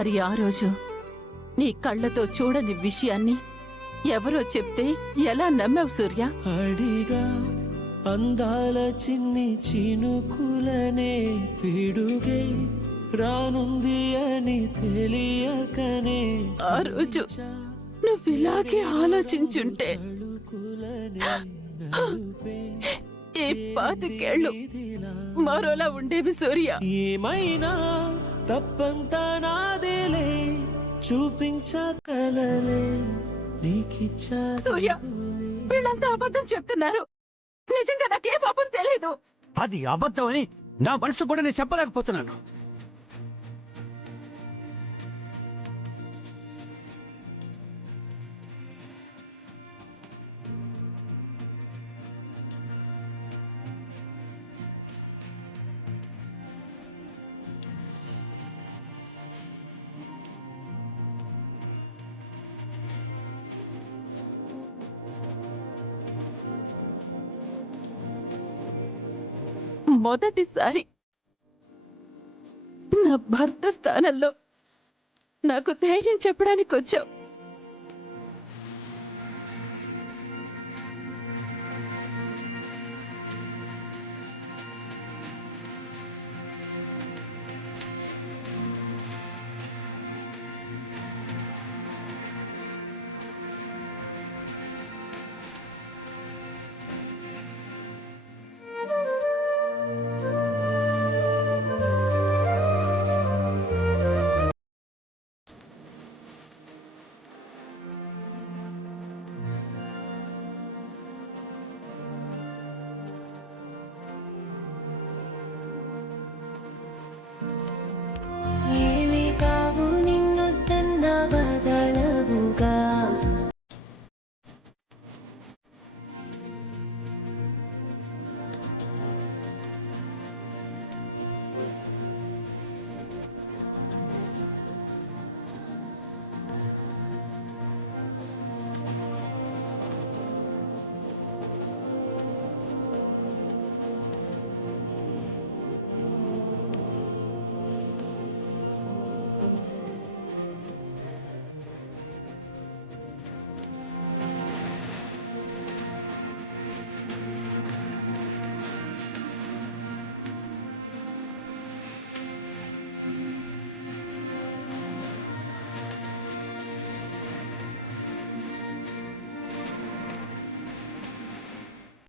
మరి ఆ రోజు నీ కళ్ళతో చూడని విషయాన్ని ఎవరో చెప్తే ఎలా నమ్మావు సూర్య? అడిగా అందాల చిన్ని చినుకులనే పిడుగే రానుంది అని తెలియకనే ఆ రోజు నువ్విలాగే ఆలోచించుంటే ఈ 25 మరోలా ఉండేవి సూర్య. ఏమైనా తప్పంతా నాదేలే చూపించగలలే నీకిచ్చా సూర్య, వీళ్ళంతా అబద్ధం చెప్తున్నారు. నిజంగా నాకే పాపం తెలీదు. అది అబద్ధం అని నా మనసు కూడా నేను చెప్పలేకపోతున్నాను. మొదటిసారి నా భర్త స్థానంలో నాకు ధైర్యం చెప్పడానికి వచ్చావు.